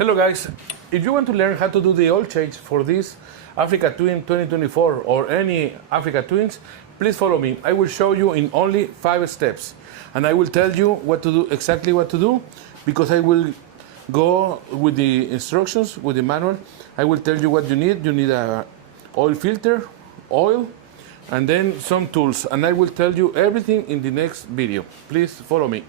Hello guys, if you want to learn how to do the oil change for this Africa Twin 2024 or any Africa Twins, please follow me. I will show you in only 5 steps and I will tell you what to do, exactly what to do, because I will go with the instructions, with the manual. I will tell you what you need. You need a oil filter, oil, and then some tools, and I will tell you everything in the next video. Please follow me.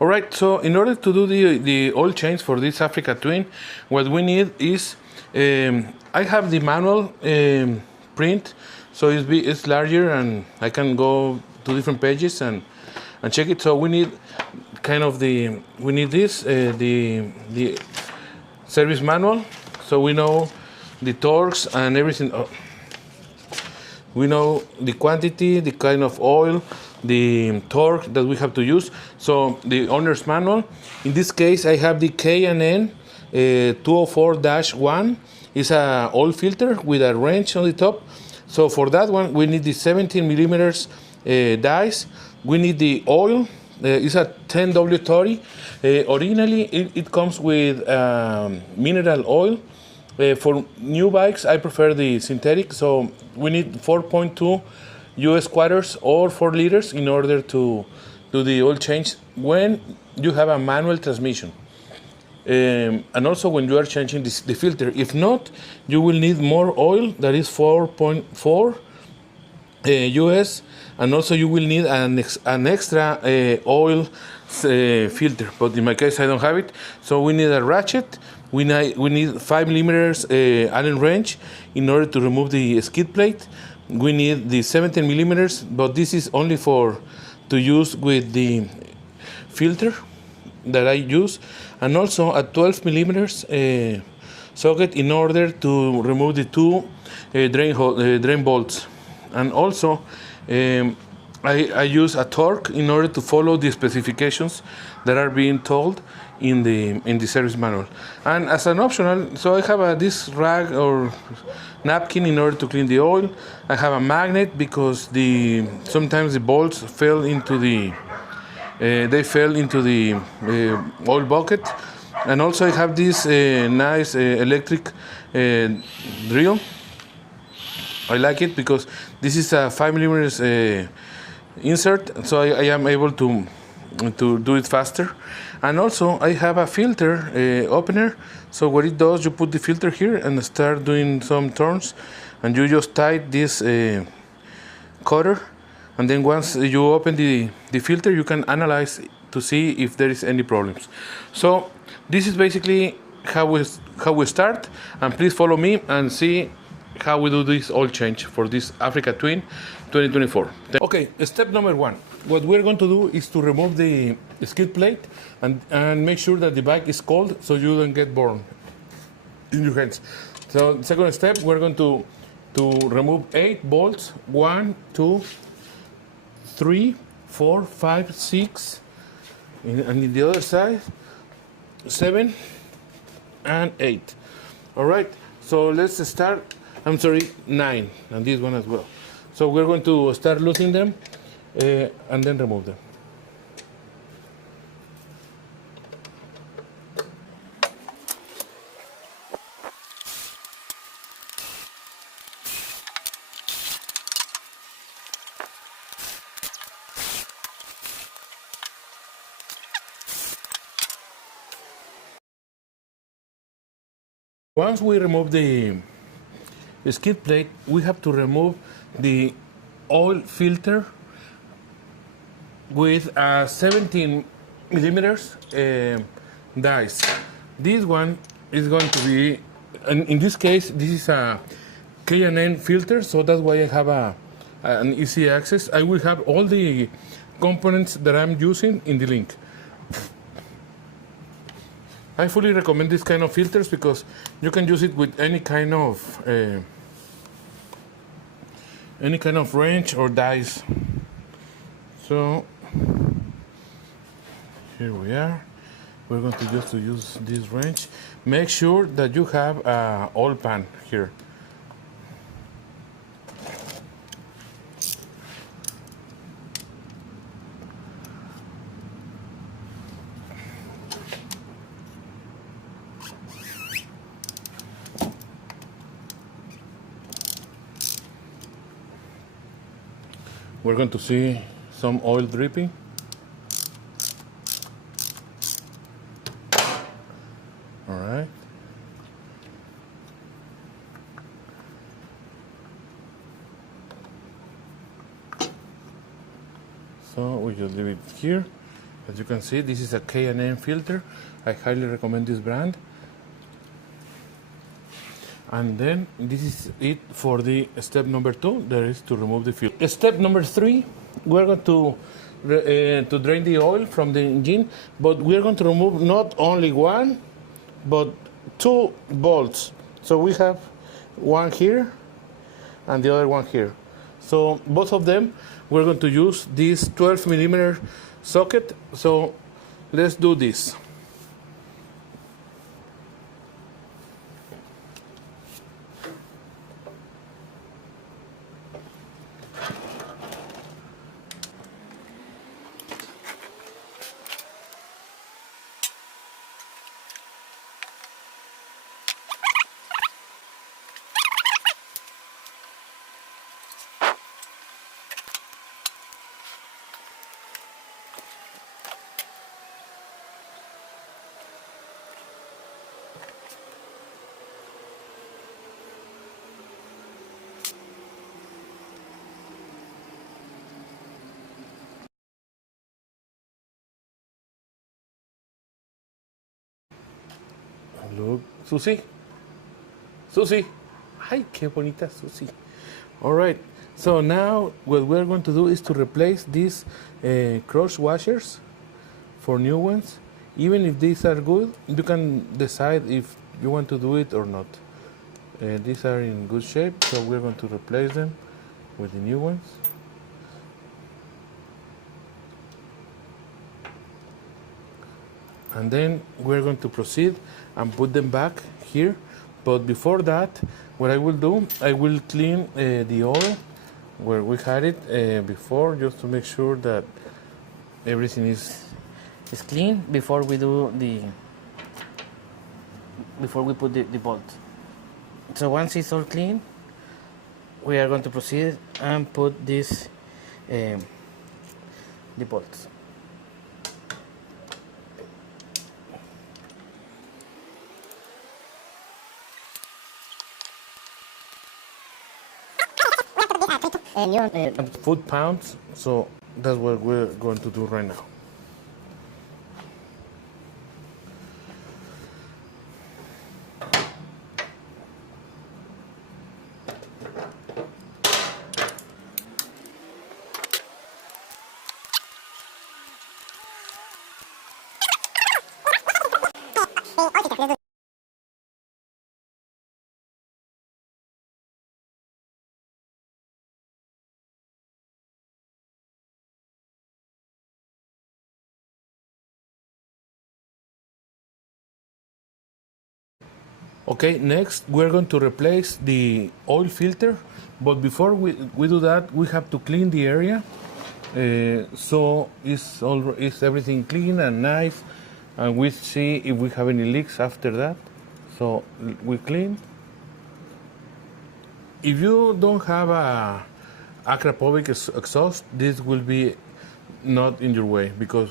All right, so in order to do the oil change for this Africa Twin, what we need is, I have the manual print, so it's larger and I can go to different pages and check it. So we need we need this, the service manual, so we know the torques and everything. We know the quantity, the kind of oil, the torque that we have to use. So the owner's manual. In this case, I have the K&N 204-1. It's a oil filter with a wrench on the top. So for that one, we need the 17 millimeters dies. We need the oil. It's a 10W30. Originally, it comes with mineral oil. For new bikes, I prefer the synthetic, so we need 4.2 US quarters or 4 liters in order to do the oil change when you have a manual transmission. And also when you are changing the filter. If not, you will need more oil, that is 4.4 US, and also you will need an extra oil filter, but in my case I don't have it. So we need a ratchet. We need 5 millimeters Allen wrench in order to remove the skid plate. We need the 17 millimeters, but this is only to use with the filter that I use, and also a 12 millimeters socket in order to remove the 2 drain bolts. And also I use a torque in order to follow the specifications that are being told in the service manual. And as an optional, so I have this rag or napkin in order to clean the oil. I have a magnet because sometimes the bolts fell into the oil bucket. And also I have this nice electric drill. I like it because this is a 5 millimeters insert, so I am able to do it faster. And also I have a filter opener, so what it does, you put the filter here and start doing some turns, and you just tight this cutter, and then once you open the filter, you can analyze to see if there is any problems. So this is basically how we start, and please follow me and see how we do this oil change for this Africa Twin 2024. Okay, step number 1. What we're going to do is to remove the skid plate and make sure that the bike is cold so you don't get burned in your hands. So second step, we're going to remove 8 bolts. 1, 2, 3, 4, 5, 6, and in the other side 7 and 8. All right, so let's start. 9, and this one as well. So we're going to start loosening them and then remove them. Once we remove the skid plate, we have to remove the oil filter with a 17 millimeters dies. This one is going to be, in this case, this is a K&N filter, so that's why I have an easy access. I will have all the components that I'm using in the link. I fully recommend this kind of filters because you can use it with any kind of wrench or dies. So here we are. We're going to use this wrench. Make sure that you have an oil pan here. we're going to see some oil dripping. All right. So we just leave it here. As you can see, this is a K&N filter. I highly recommend this brand. And then this is it for the step number 2. That is to remove the filter. Step number 3, we're going to drain the oil from the engine, but we're going to remove not only one, but 2 bolts. So we have one here and the other one here. So both of them, we're going to use this 12 millimeter socket. So let's do this. Look, Susie. Susie. Ay, qué bonita Susie. All right. So now what we're going to do is to replace these cross washers for new ones. Even if these are good, you can decide if you want to do it or not. These are in good shape, so we're going to replace them with the new ones. And then we're going to proceed and put them back here. But before that, what I will do, I will clean the oil where we had it before, just to make sure that everything is clean before we do before we put the bolt. So once it's all clean, we are going to proceed and put this the bolts. foot-pounds, so that's what we're going to do right now. Okay, next we're going to replace the oil filter, but before we do that, we have to clean the area. So is everything clean and nice, and we see if we have any leaks after that. So we clean. If you don't have a Akrapovic exhaust, this will be not in your way, because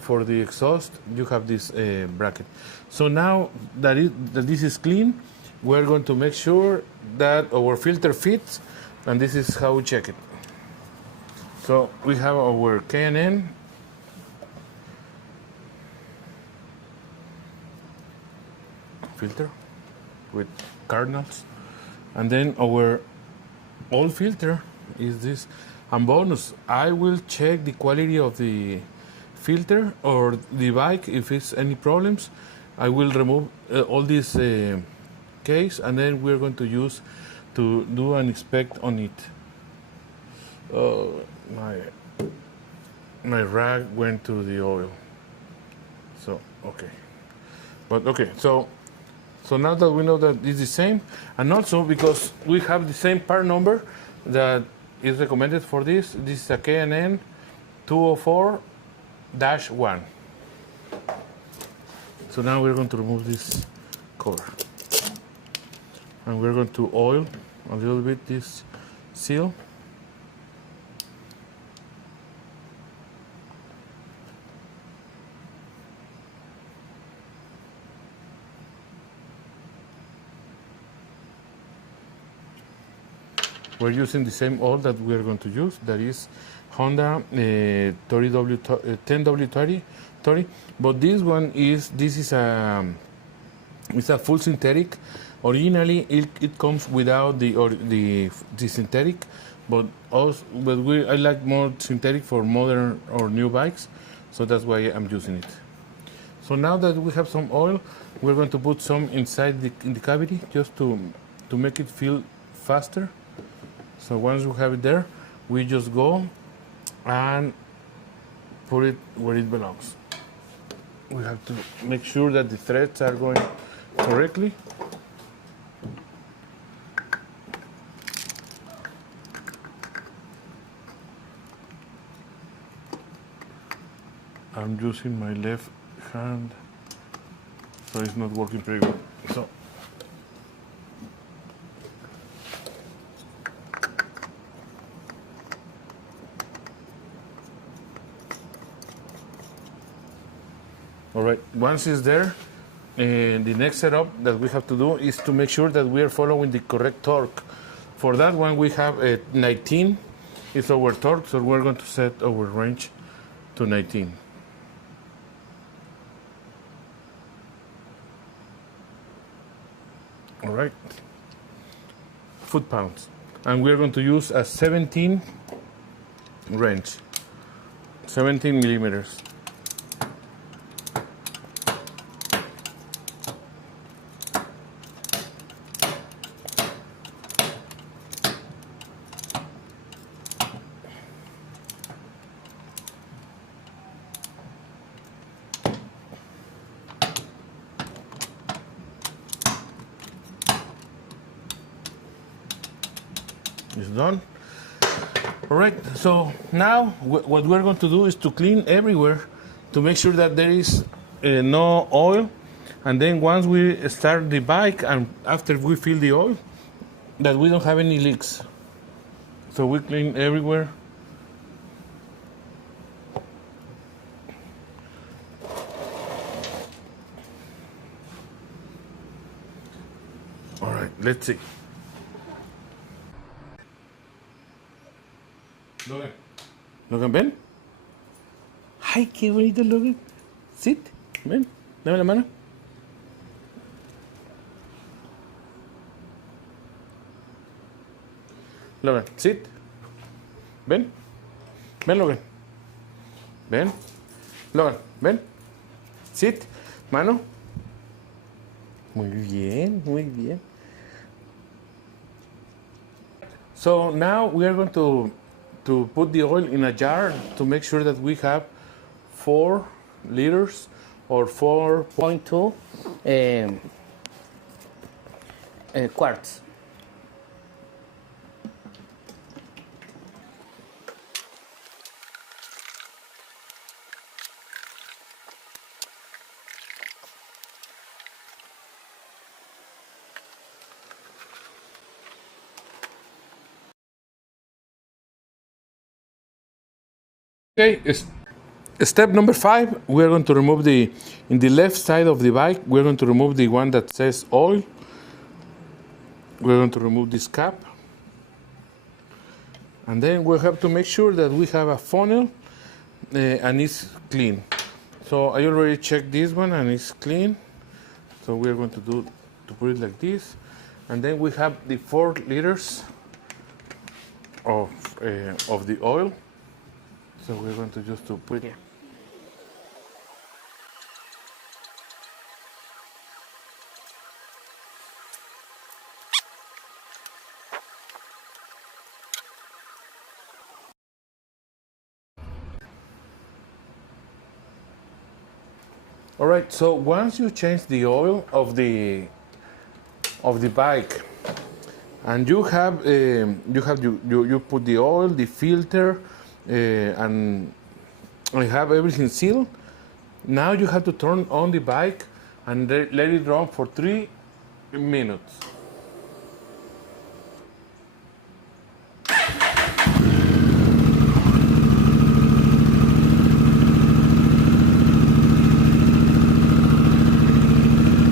for the exhaust you have this bracket. So now that this is clean, we're going to make sure that our filter fits, and this is how we check it. So we have our K&N filter with cardinals, and then our oil filter is this. And bonus, I will check the quality of the filter or the bike. If it's any problems, I will remove all this case, and then we're going to use to do an inspect on it. My rag went to the oil. So okay, but okay. So now that we know that it's the same, and also because we have the same part number that is recommended for this. This is a K&N 204-1. So now we're going to remove this cover, and we're going to oil a little bit this seal. we're using the same oil that we are going to use. That is Honda 10W30. But this one is it's a full synthetic. Originally, it comes without the synthetic, but I like more synthetic for modern or new bikes, so that's why I'm using it. So now that we have some oil, we're going to put some inside in the cavity just to make it feel faster. So once we have it there, we just go and put it where it belongs. We have to make sure that the threads are going correctly. I'm using my left hand, so it's not working pretty good. So all right, once it's there, and the next setup that we have to do is to make sure that we are following the correct torque. For that one, we have a 19 is our torque, so we're going to set our range to 19. All right, foot-pounds, and we're going to use a 17 wrench, 17 millimeters. It's done. All right, so now what we're going to do is to clean everywhere to make sure that there is no oil, and then once we start the bike and after we fill the oil, that we don't have any leaks. So we clean everywhere. All right, let's see. Logan, ven. Ay, qué bonito, Logan. Sit, ven, dame la mano. Logan, sit. Ven. Ven, Logan. Ven. Logan, ven. Sit. Mano. Muy bien, muy bien. So now we are going to put the oil in a jar to make sure that we have 4 liters or 4.2 quarts. Okay, step number 5, we're going to remove in the left side of the bike, we're going to remove the one that says oil. We're going to remove this cap. And then we have to make sure that we have a funnel and it's clean. So I already checked this one and it's clean. So we're going to put it like this. And then we have the 4 liters of the oil. So we're going to just put it. All right. So once you change the oil of the bike, and you put the oil, the filter. And I have everything sealed. Now you have to turn on the bike and let it run for 3 minutes.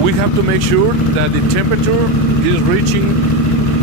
We have to make sure that the temperature is reaching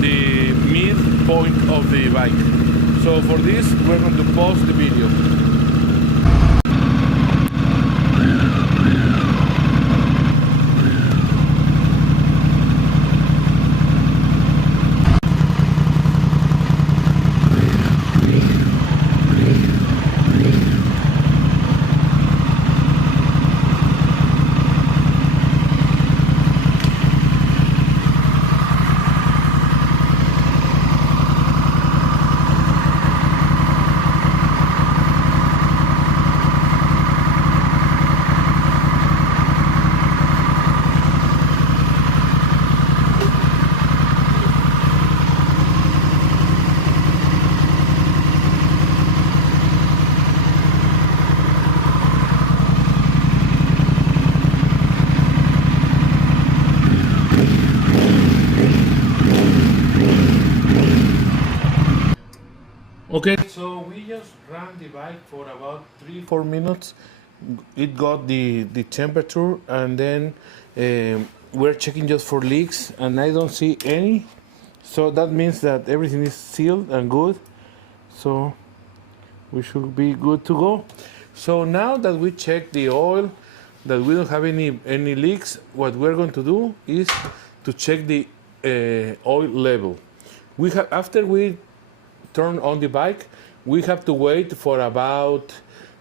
the mid point of the bike. So for this, we're going to pause the video. Okay, so we just ran the bike for about 3-4 minutes. It got the temperature, and then we're checking just for leaks, and I don't see any. So that means that everything is sealed and good. So we should be good to go. So now that we checked the oil, that we don't have any leaks, what we're going to do is to check the oil level. We have, after we turn on the bike, we have to wait for about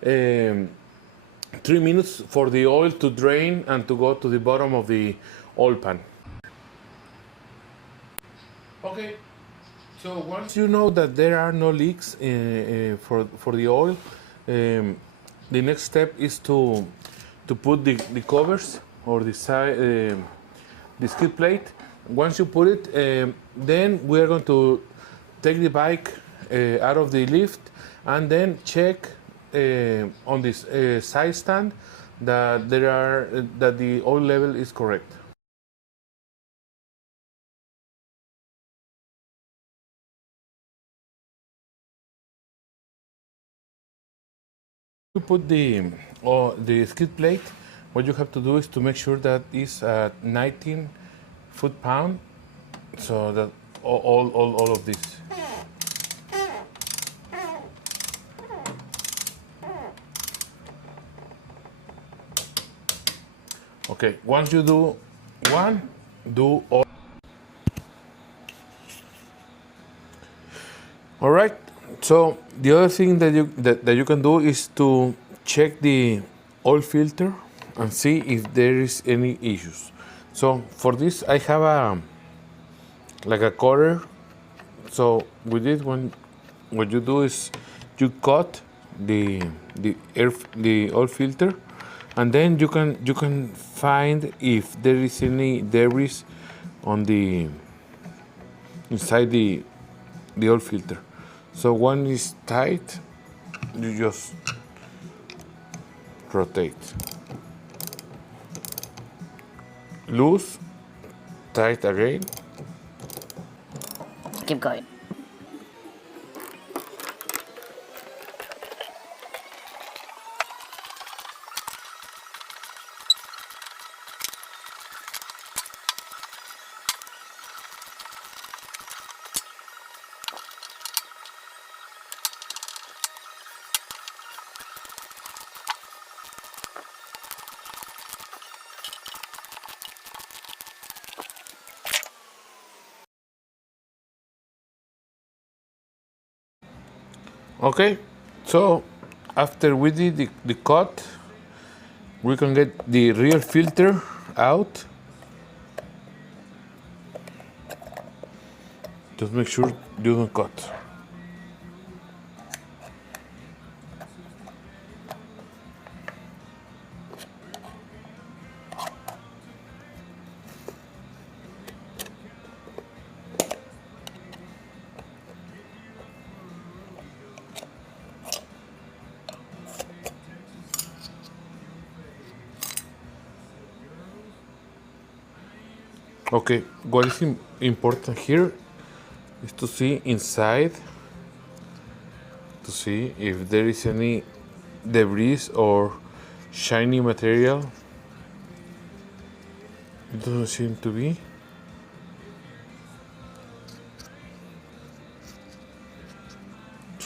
3 minutes for the oil to drain and to go to the bottom of the oil pan. Okay, so once you know that there are no leaks for the oil, the next step is to put the covers or the side, the skid plate. Once you put it, then we are going to take the bike out of the lift and then check on this side stand that that the oil level is correct. To put the skid plate, what you have to do is to make sure that it's at 19 foot-pound, so that all of this. Okay, once you do one, do all. All right. So the other thing that you can do is to check the oil filter and see if there is any issues. So for this, I have like a cutter. So with this one, what you do is you cut the oil filter, and then you can find if there is any debris on the inside the oil filter. So one is tight, you just rotate. Loose, tight again. Keep going. Okay, so after we did the cut, we can get the rear filter out. Just make sure you don't cut. Okay, what is important here is to see inside, to see if there is any debris or shiny material. It doesn't seem to be.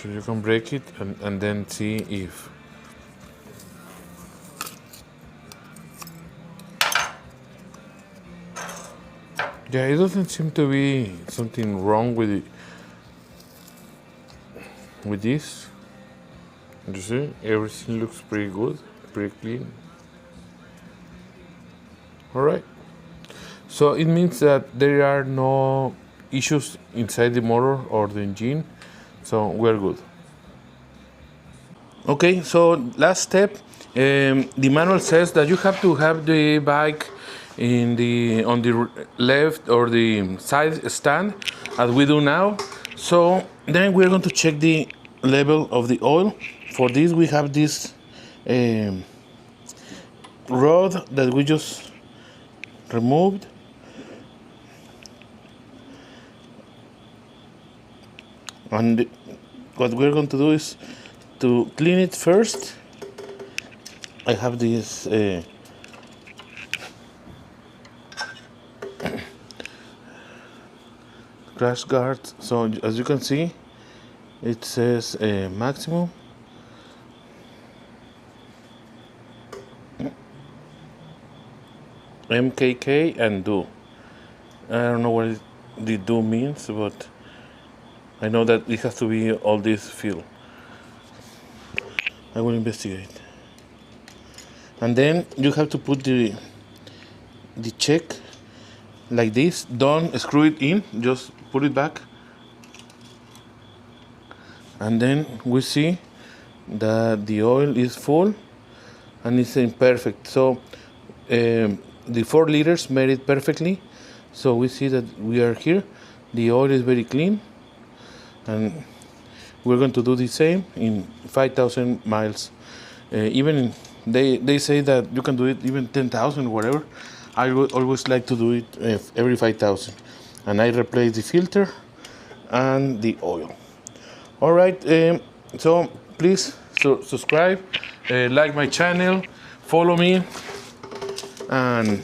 So you can break it and then see if yeah, it doesn't seem to be something wrong with it, with this. You see, everything looks pretty good, pretty clean. All right. So it means that there are no issues inside the motor or the engine, so we're good. Okay, so last step, the manual says that you have to have the bike on the left or the side stand, as we do now. So then we're going to check the level of the oil. For this, we have this rod that we just removed. And what we're going to do is to clean it first. I have this crash guard. So as you can see, it says maximum. MKK and do. I don't know what the do means, but I know that it has to be all this fill. I will investigate. And then you have to put the check like this. Don't screw it in, just put it back. And then we see that the oil is full and it's imperfect. So the 4 liters made it perfectly. So we see that we are here. The oil is very clean. And we're going to do the same in 5,000 miles. They say that you can do it even 10,000, whatever. I would always like to do it every 5,000. And I replace the filter and the oil. All right, so please subscribe, like my channel, follow me, and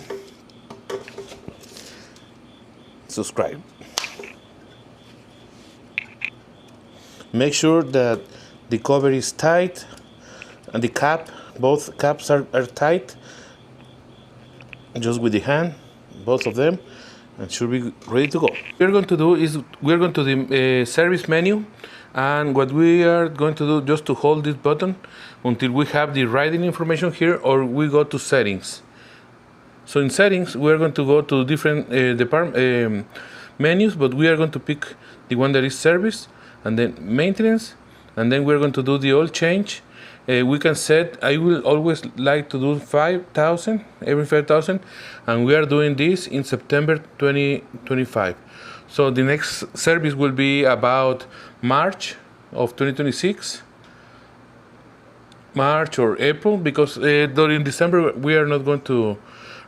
subscribe. Make sure that the cover is tight and the cap, both caps are tight, just with the hand, both of them, and should be ready to go. What we're going to do is we're going to the service menu, and what we are going to do just to hold this button until we have the riding information here, or we go to settings. So in settings, we're going to go to different menus, but we are going to pick the one that is service, and then maintenance, and then we're going to do the oil change. We can set, I will always like to do 5,000, every 5,000, and we are doing this in September 2025. So the next service will be about March of 2026, March or April, because during December we are not going to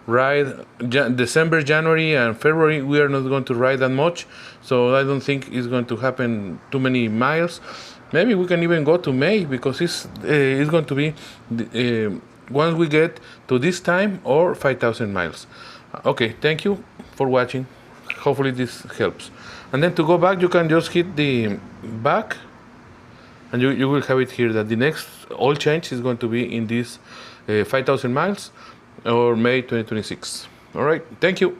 ride. December, January, and February we are not going to ride that much, so I don't think it's going to happen too many miles. Maybe we can even go to May, because it's going to be once we get to this time, or 5,000 miles. Okay, thank you for watching. Hopefully this helps. And then to go back, you can just hit the back, and you will have it here that the next oil change is going to be in this 5,000 miles or May 2026. All right, thank you.